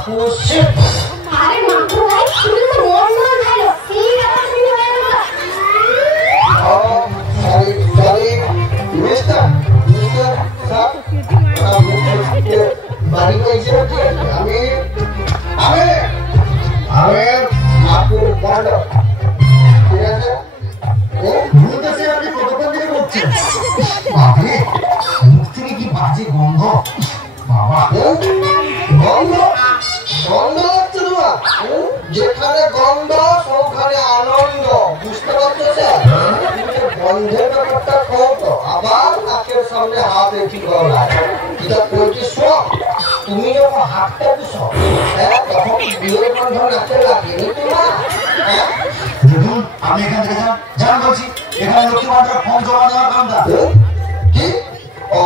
মাকু sheet. আরে মাকু ভাই তুমি তো বন্ধ হলো কি ব্যাপার শুরু হয়ে গেল? সরি মিস্টার স্যার বাড়ি কইছে আমি আমি আমি মাকুর বন্ধ। ঠিক আছে বলতেছে আপনি কতক্ষণ থেকে বলছেন? বাপরে মুখ থেকে কি বাজে গন্ধ বাবা। গন্ধ গন্ধ হচ্ছে তোমার? যেখানে গন্ধ সেখানে আনন্দ, বুঝতে পারছো স্যার? গন্ধের ব্যাপারটা কম তো আবার নাকের সামনে হাত রেখে গলায় এটা করছি শখ। তুমি যখন হাতটা বুঝো হ্যাঁ তখন বিয়ের গন্ধ নাকে লাগেনি তোমার? হ্যাঁ দেখুন আপনি এখান থেকে যান যান বলছি। এখানে লক্ষ্মী ভান্ডার ফর্ম জমা দেওয়ার কামটা। কি? ও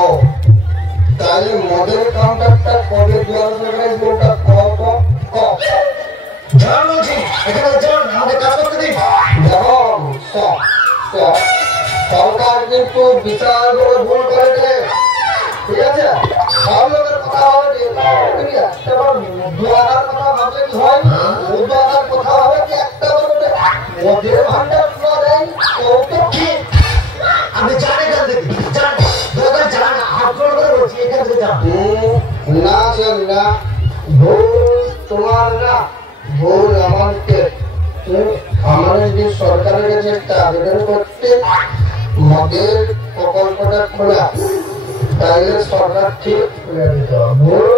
তাহলে মদের কাউন্টারটা কবে দেওয়া হবে ওটা কত কত যান বলছি এখানে যান আমাদের কাজ করতে দিন। দেখো সরকার কিন্তু বিশাল বড় ভুল করেছে। ঠিক আছে সব লোকের কথা হবে দুয়ার কথা ভাবলে কি হয়? দুয়ার কথা হবে কি একটা বলবে মদের ভান্ডার খোলা দেয় তো ঠিক। আপনি যান এখান থেকে যান দরকার যান হাত জোড় করে বলছি এখান থেকে যান। না স্যার না ভুল তোমার না ভুল আমাকে। আমাদের যে সরকারের কাছে একটা আবেদন করতে মদের প্রকল্পটা খোলা তাইলে সরকার ঠিক খুলে দিত। ভুল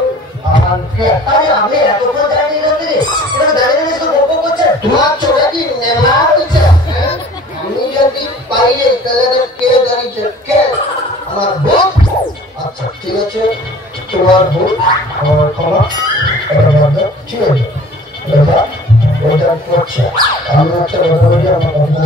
আমাকে। আরে আপনি এতক্ষণ জানেন এখান থেকে এখানে দাঁড়িয়ে দাঁড়িয়ে শুধু গল্প করছেন। তোমার চোখে কি নেমা হয়েছে? আমি যদি পাইলে তাহলে কে দাঁড়িয়েছে কে? আমার ভুল। আচ্ছা ঠিক আছে তোমার ভুল আমার ক্ষমা। ঠিক আছে ওটা করছে আমি একটা কথা বলি আমার কথা